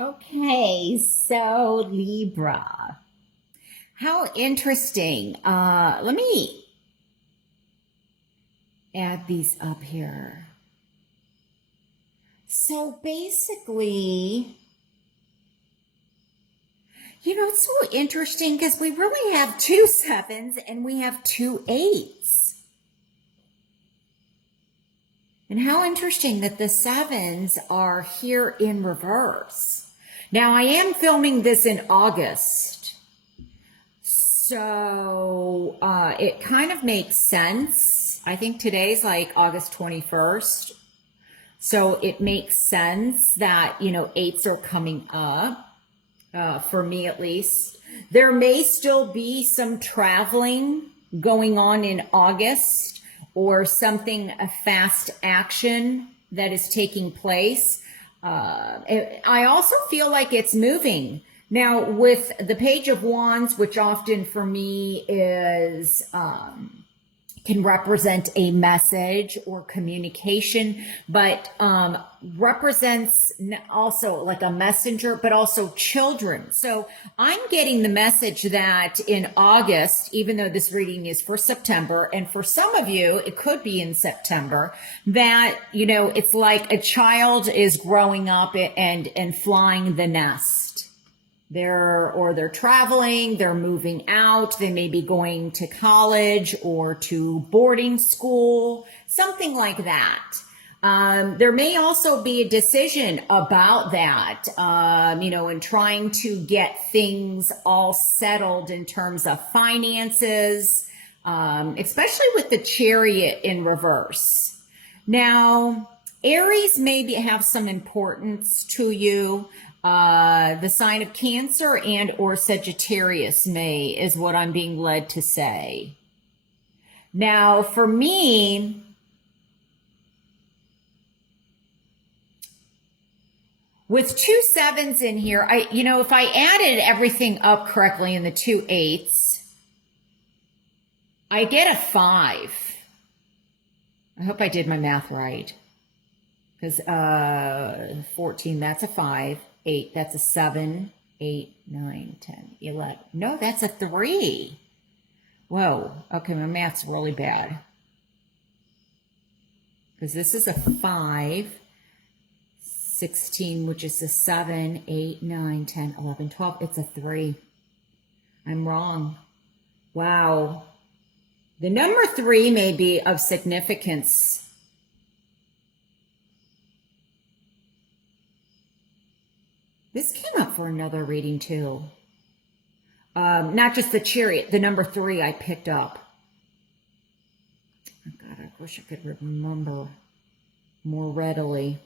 Okay, so Libra. How interesting. Let me add these up here. So basically, it's so interesting because we really have two sevens and we have two eights. And how interesting that the sevens are here in reverse. Now, I am filming this in August. So it kind of makes sense. I think today's like August 21st. So it makes sense that, eights are coming up, for me at least. There may still be some traveling going on in August or something, a fast action that is taking place. I also feel like it's moving. Now, with the Page of Wands, which often for me is can represent a message or communication, but represents also like a messenger, but also children. So I'm getting the message that in August, even though this reading is for September, and for some of you, it could be in September, that, it's like a child is growing up and flying the nest. They're traveling, they're moving out, they may be going to college or to boarding school, something like that. There may also be a decision about that, in trying to get things all settled in terms of finances, especially with the Chariot in reverse. Now, Aries maybe have some importance to you. The sign of Cancer and or Sagittarius is what I'm being led to say. Now, for me, with two sevens in here, if I added everything up correctly in the two eights, I get a 5. I hope I did my math right. Because 14, that's a 5. 8, that's a 7. 8, 9, 10, 11. No, that's a 3. Whoa. Okay, my math's really bad. Because this is a 5. 16, which is a 7, 8, 9, 10, 11, 12. It's a 3. I'm wrong. Wow. The number 3 may be of significance. This came up for another reading too. Not just the Chariot, the number 3 I picked up. Oh God, I wish I could remember more readily.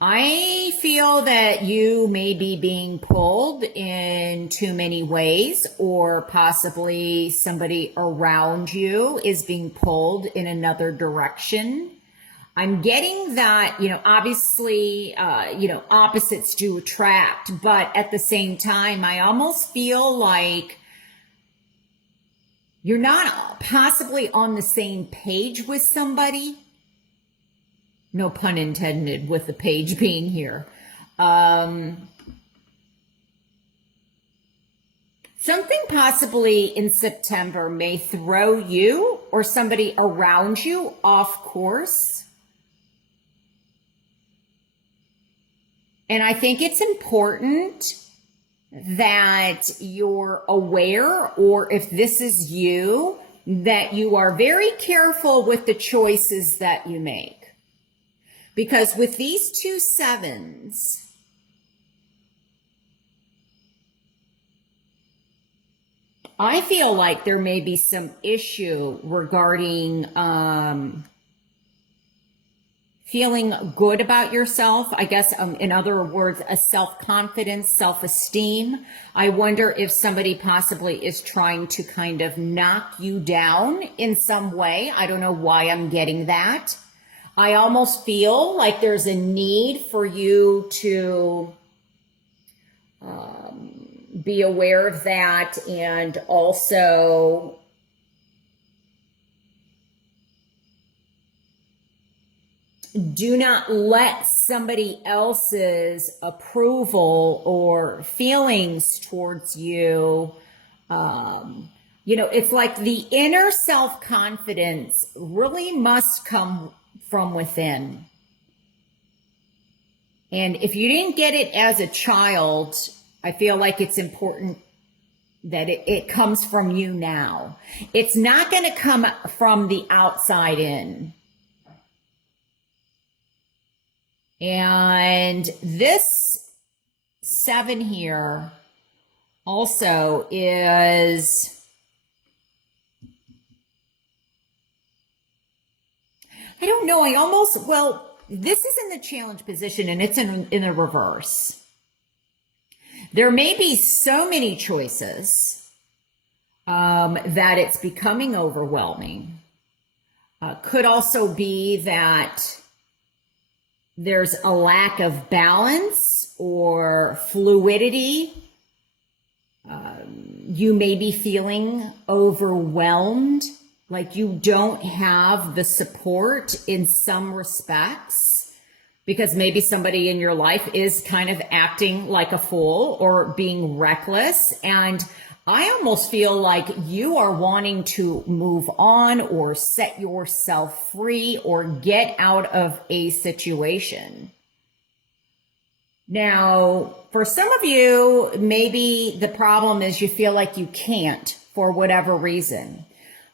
I feel that you may be being pulled in too many ways, or possibly somebody around you is being pulled in another direction. I'm getting that, obviously, opposites do attract, but at the same time, I almost feel like you're not possibly on the same page with somebody. No pun intended with the page being here. Something possibly in September may throw you or somebody around you off course. And I think it's important that you're aware, or if this is you, that you are very careful with the choices that you make. Because with these two sevens, I feel like there may be some issue regarding feeling good about yourself. I guess, in other words, a self-confidence, self-esteem. I wonder if somebody possibly is trying to kind of knock you down in some way. I don't know why I'm getting that. I almost feel like there's a need for you to be aware of that, and also do not let somebody else's approval or feelings towards you, it's like the inner self-confidence really must come from within. And if you didn't get it as a child, I feel like it's important that it comes from you now. It's not going to come from the outside in. And this 7 here also is, I don't know, this is in the challenge position and it's in a reverse. There may be so many choices that it's becoming overwhelming. Could also be that there's a lack of balance or fluidity. You may be feeling overwhelmed, like you don't have the support in some respects, because maybe somebody in your life is kind of acting like a fool or being reckless. And I almost feel like you are wanting to move on or set yourself free or get out of a situation. Now, for some of you, maybe the problem is you feel like you can't for whatever reason.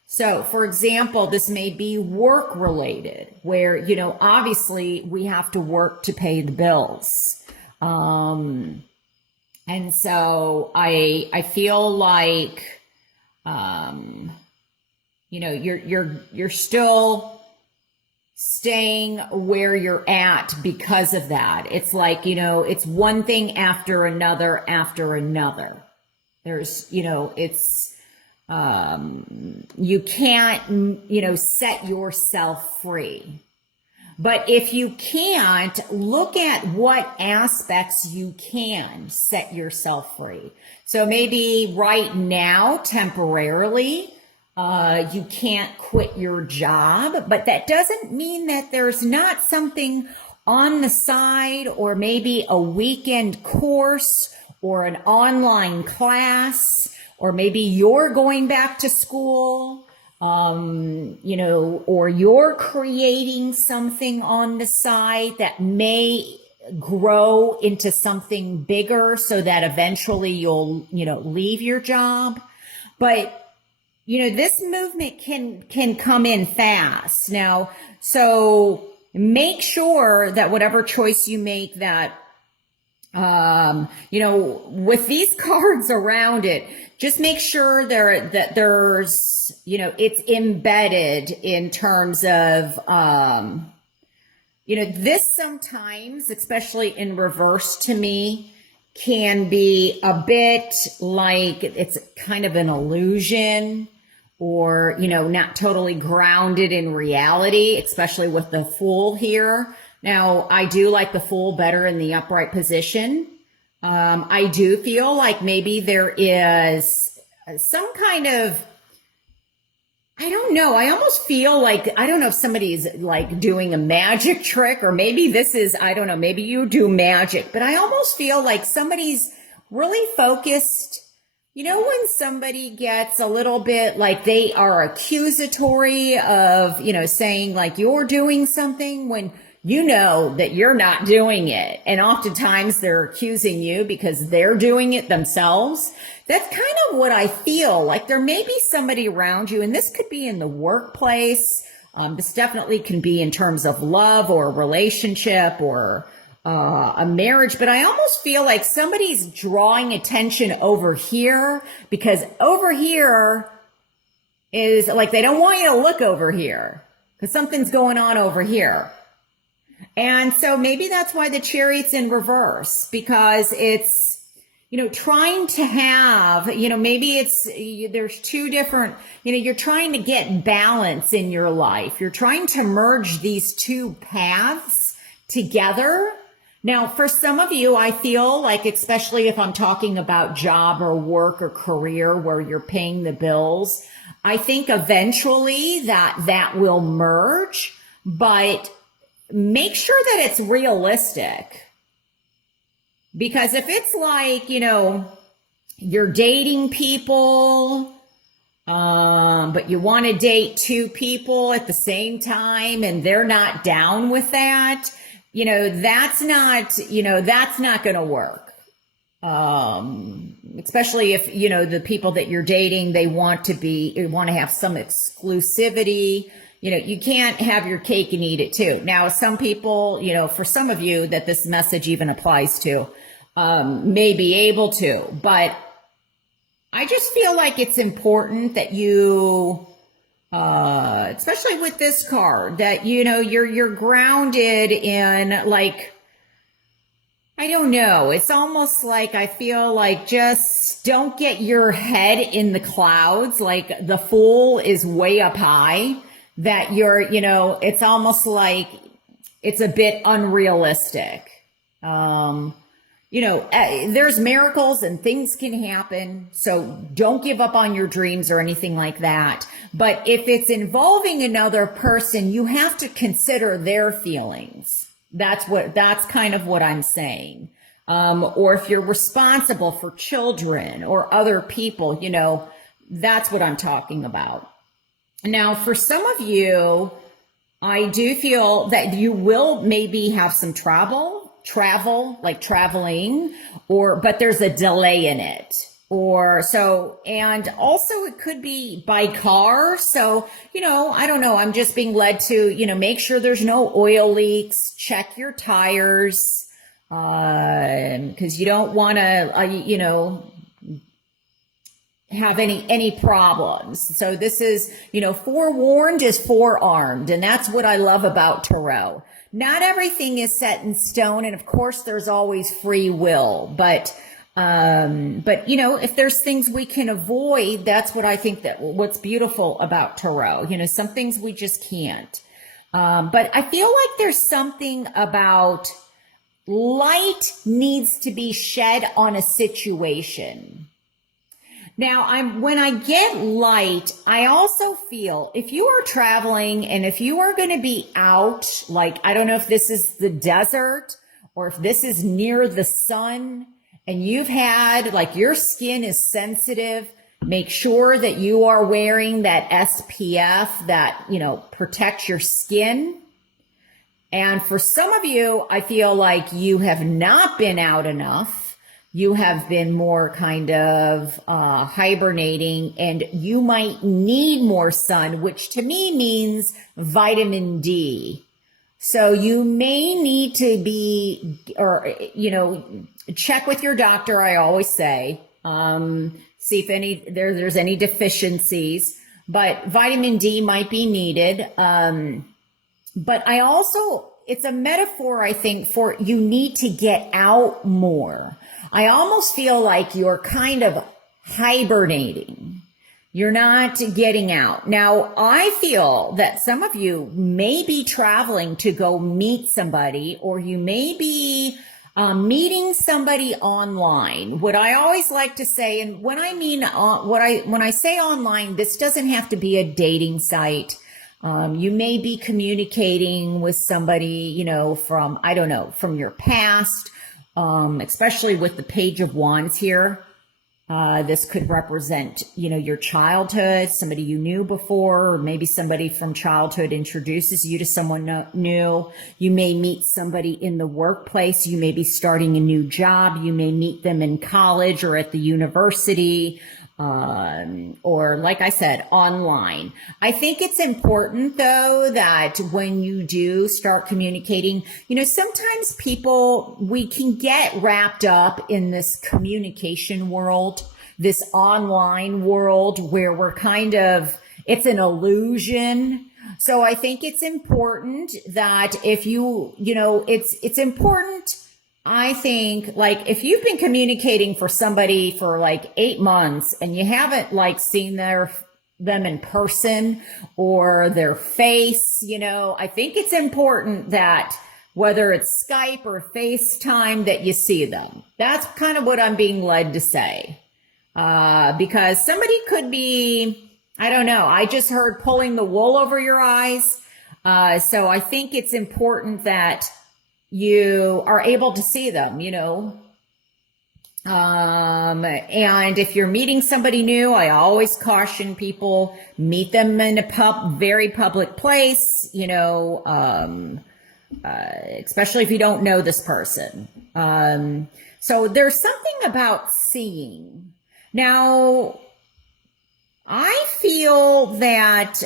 So, for example, this may be work related where, obviously we have to work to pay the bills. And so I feel like, you're still staying where you're at because of that. It's like, it's one thing after another after another. There's, it's, you can't, set yourself free. But if you can't, look at what aspects you can set yourself free. So maybe right now, temporarily, you can't quit your job, but that doesn't mean that there's not something on the side, or maybe a weekend course or an online class, or maybe you're going back to school, or you're creating something on the side that may grow into something bigger so that eventually you'll, leave your job. But, this movement can come in fast. Now, so make sure that whatever choice you make that, with these cards around it, just make sure that there's, it's embedded in terms of, this sometimes, especially in reverse to me, can be a bit like it's kind of an illusion, or, not totally grounded in reality, especially with the Fool here. Now, I do like the Fool better in the upright position. I do feel like maybe there is some kind of, I don't know. I almost feel like, I don't know if somebody's like doing a magic trick, or maybe this is, I don't know, maybe you do magic, but I almost feel like somebody's really focused. When somebody gets a little bit like they are accusatory of, saying like you're doing something when you know that you're not doing it. And oftentimes they're accusing you because they're doing it themselves. That's kind of what I feel like. There may be somebody around you, and this could be in the workplace. This definitely can be in terms of love or a relationship or a marriage, but I almost feel like somebody's drawing attention over here, because over here is like, they don't want you to look over here because something's going on over here. And so maybe that's why the Chariot's in reverse, because it's, trying to have, maybe it's, there's two different, you're trying to get balance in your life. You're trying to merge these two paths together. Now, for some of you, I feel like, especially if I'm talking about job or work or career where you're paying the bills, I think eventually that will merge. But make sure that it's realistic. Because if it's like, you're dating people, but you want to date two people at the same time and they're not down with that, that's not going to work. Especially if, the people that you're dating, they want to have some exclusivity. You can't have your cake and eat it too. Now, some people, for some of you that this message even applies to, may be able to, but I just feel like it's important that you, especially with this card, that, you're grounded in, like, I don't know. It's almost like I feel like just don't get your head in the clouds. Like the Fool is way up high, that you're, it's almost like it's a bit unrealistic. There's miracles and things can happen. So don't give up on your dreams or anything like that. But if it's involving another person, you have to consider their feelings. That's kind of what I'm saying. Or if you're responsible for children or other people, that's what I'm talking about. Now, for some of you, I do feel that you will maybe have some travel, like traveling, but there's a delay in it. And also it could be by car. So, I don't know. I'm just being led to, make sure there's no oil leaks, check your tires, cause you don't want to, have any problems. So this is, forewarned is forearmed. And that's what I love about tarot. Not everything is set in stone. And of course there's always free will, but if there's things we can avoid, that's what I think what's beautiful about tarot. Some things we just can't. But I feel like there's something about light needs to be shed on a situation. Now, when I get light, I also feel if you are traveling and if you are going to be out, like, I don't know if this is the desert or if this is near the sun and you've had, like, your skin is sensitive, make sure that you are wearing that SPF that, protects your skin. And for some of you, I feel like you have not been out enough. You have been more kind of hibernating, and you might need more sun, which to me means vitamin D. So you may need to be, check with your doctor, I always say, see if there's any deficiencies, but vitamin D might be needed. But it's a metaphor, I think, for you need to get out more. I almost feel like you're kind of hibernating. You're not getting out. Now, I feel that some of you may be traveling to go meet somebody, or you may be meeting somebody online. What I always like to say, and when I say online, this doesn't have to be a dating site. You may be communicating with somebody, from your past. Especially with the Page of Wands here. This could represent, your childhood, somebody you knew before, or maybe somebody from childhood introduces you to someone new. You may meet somebody in the workplace. You may be starting a new job. You may meet them in college or at the university. Or like I said, online. I think it's important though that when you do start communicating, sometimes we can get wrapped up in this communication world, this online world where we're it's an illusion. So I think it's important that if it's important. I think, like, if you've been communicating for somebody for like 8 months and you haven't seen them in person or their face, I think it's important that whether it's Skype or FaceTime that you see them. That's kind of what I'm being led to say. Because somebody could be, I don't know, I just heard pulling the wool over your eyes. So I think it's important that you are able to see them, you know. And if you're meeting somebody new, I always caution people, meet them in a very public place, you know, especially if you don't know this person. So there's something about seeing. Now, I feel that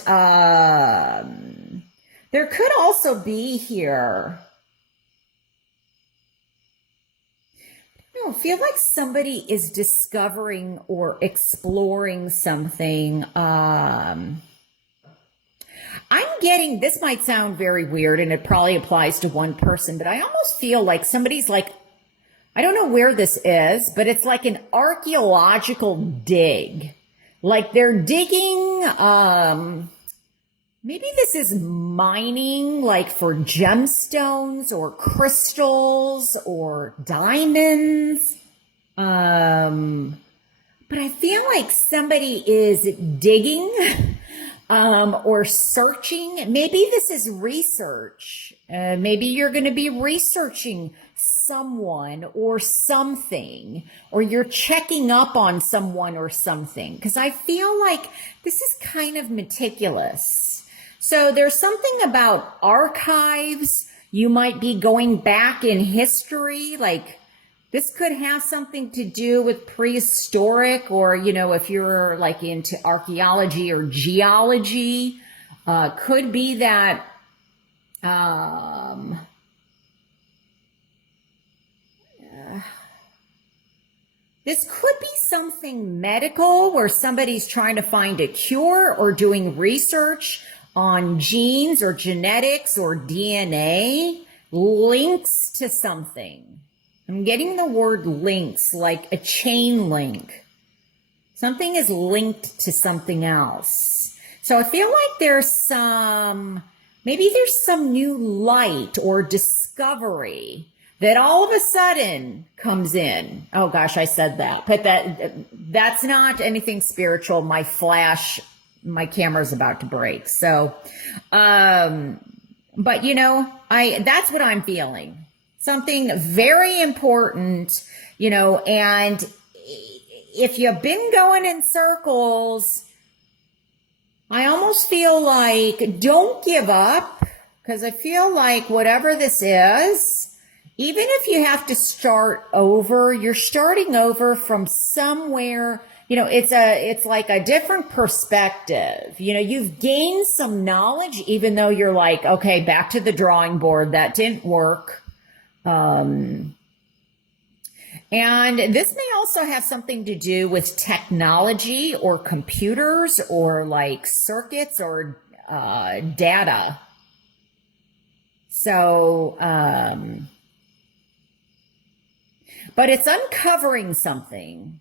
there could also be here, I feel like somebody is discovering or exploring something. I'm getting, this might sound very weird and it probably applies to one person, but I almost feel like somebody's like, I don't know where this is, but it's like an archaeological dig. Like they're digging, maybe this is mining, like for gemstones or crystals or diamonds. But I feel like somebody is digging or searching. Maybe this is research. Maybe you're going to be researching someone or something, or you're checking up on someone or something, because I feel like this is kind of meticulous. So there's something about archives. You might be going back in history, like this could have something to do with prehistoric, or, you know, if you're like into archaeology or geology, could be that, this could be something medical where somebody's trying to find a cure or doing research on genes or genetics or DNA, links to something. I'm getting the word links, like a chain link. Something is linked to something else. So I feel like maybe there's some new light or discovery that all of a sudden comes in. Oh gosh, I said that, but that's not anything spiritual. My camera's about to break. So, but you know, that's what I'm feeling. Something very important, you know, and if you've been going in circles, I almost feel like don't give up, because I feel like whatever this is, even if you have to start over, you're starting over from somewhere. You know, it's like a different perspective. You know, you've gained some knowledge, even though you're like, okay, back to the drawing board. That didn't work. And this may also have something to do with technology or computers or like circuits or data. So, but it's uncovering something.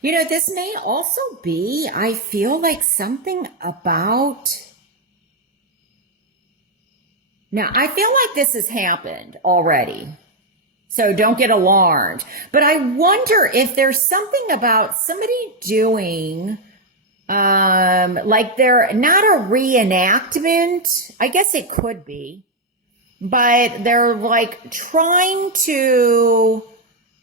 You know, this may also be, I feel like something about, now I feel like this has happened already, so don't get alarmed. But I wonder if there's something about somebody doing, like they're not a reenactment. I guess it could be, but they're like trying to,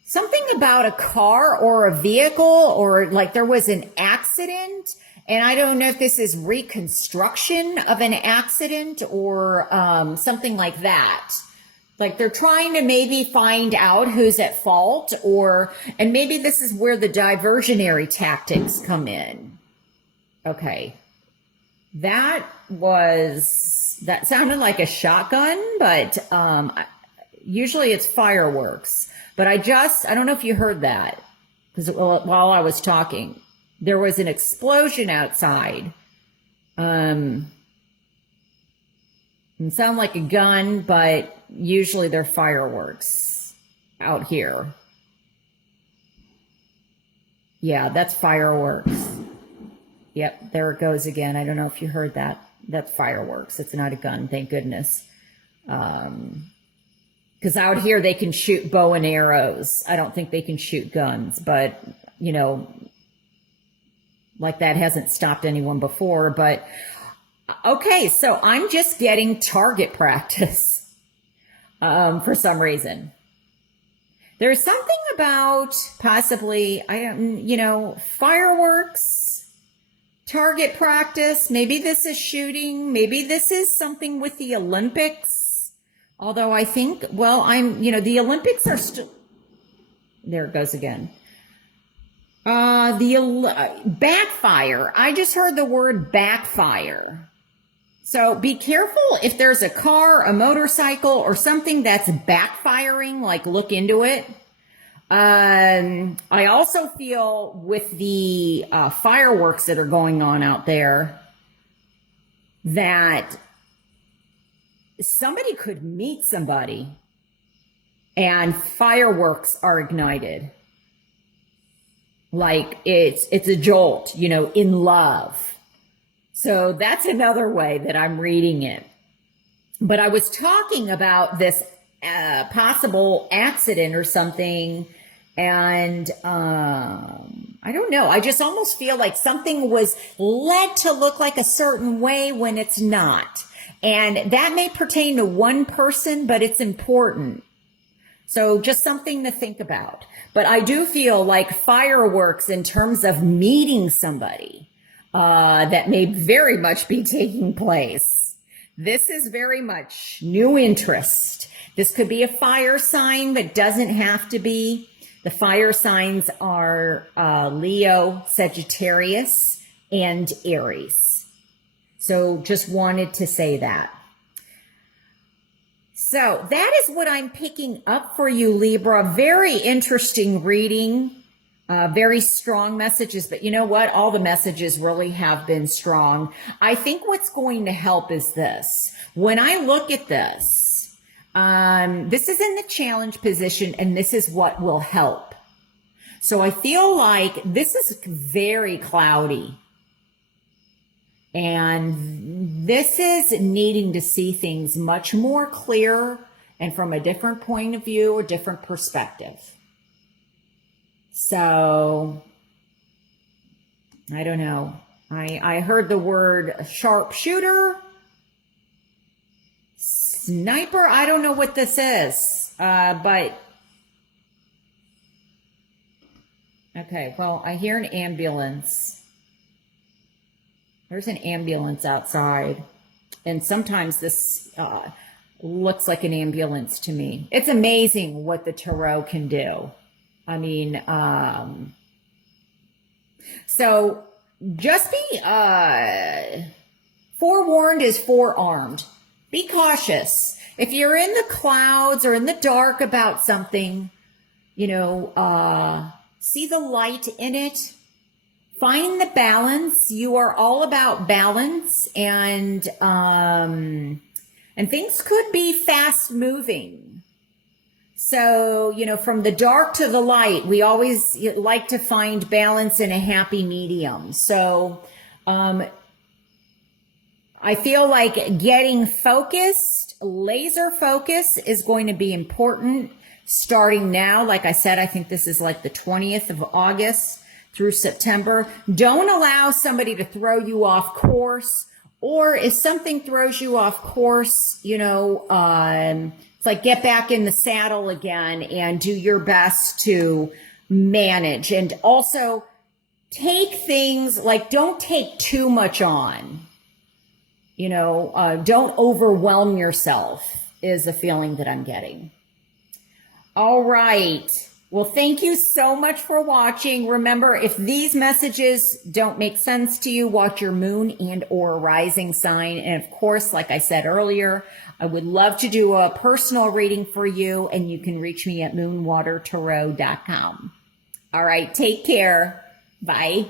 something about a car or a vehicle, or like there was an accident. And I don't know if this is reconstruction of an accident or something like that. Like they're trying to maybe find out who's at fault, and maybe this is where the diversionary tactics come in. Okay. That sounded like a shotgun, but usually it's fireworks. But I don't know if you heard that, because while I was talking, there was an explosion outside. It sounded like a gun, but usually they're fireworks out here. Yeah, that's fireworks. Yep, there it goes again. I don't know if you heard that. That's fireworks. It's not a gun, thank goodness. Because out here they can shoot bow and arrows. I don't think they can shoot guns, but, you know, like that hasn't stopped anyone before. But Okay, so I'm just getting target practice for some reason. There's something about possibly, fireworks, target practice. Maybe this is shooting. Maybe this is something with the Olympics. Although I think, the Olympics are still, there it goes again. Backfire. I just heard the word backfire. So be careful if there's a car, a motorcycle, or something that's backfiring, like look into it. I also feel with the fireworks that are going on out there that somebody could meet somebody and fireworks are ignited. Like it's a jolt, in love. So that's another way that I'm reading it. But I was talking about this possible accident or something, and I don't know. I just almost feel like something was led to look like a certain way when it's not. And that may pertain to one person, but it's important. So just something to think about. But I do feel like fireworks in terms of meeting somebody, that may very much be taking place. This is very much new interest. This could be a fire sign, but doesn't have to be. The fire signs are Leo, Sagittarius, and Aries. So just wanted to say that. So that is what I'm picking up for you, Libra. Very interesting reading. Very strong messages, but you know what? All the messages really have been strong. I think what's going to help is this. When I look at this, this is in the challenge position, and this is what will help. So I feel like this is very cloudy. And this is needing to see things much more clear and from a different point of view or different perspective. So, I don't know. I heard the word sharpshooter, sniper. I don't know what this is, but okay. Well, I hear an ambulance. There's an ambulance outside, and sometimes this looks like an ambulance to me. It's amazing what the tarot can do. I mean, so just be forewarned is forearmed. Be cautious. If you're in the clouds or in the dark about something, see the light in it. Find the balance. You are all about balance, and things could be fast moving. So, from the dark to the light, we always like to find balance in a happy medium. So, I feel like getting focused, laser focus is going to be important starting now. Like I said, I think this is like the 20th of August through September. Don't allow somebody to throw you off course, or if something throws you off course, it's like get back in the saddle again and do your best to manage. And also take things like, don't take too much on. Don't overwhelm yourself is the feeling that I'm getting. All right. Well, thank you so much for watching. Remember, if these messages don't make sense to you, watch your moon and or rising sign. And of course, like I said earlier, I would love to do a personal reading for you, and you can reach me at moonwatertarot.com. All right, take care. Bye.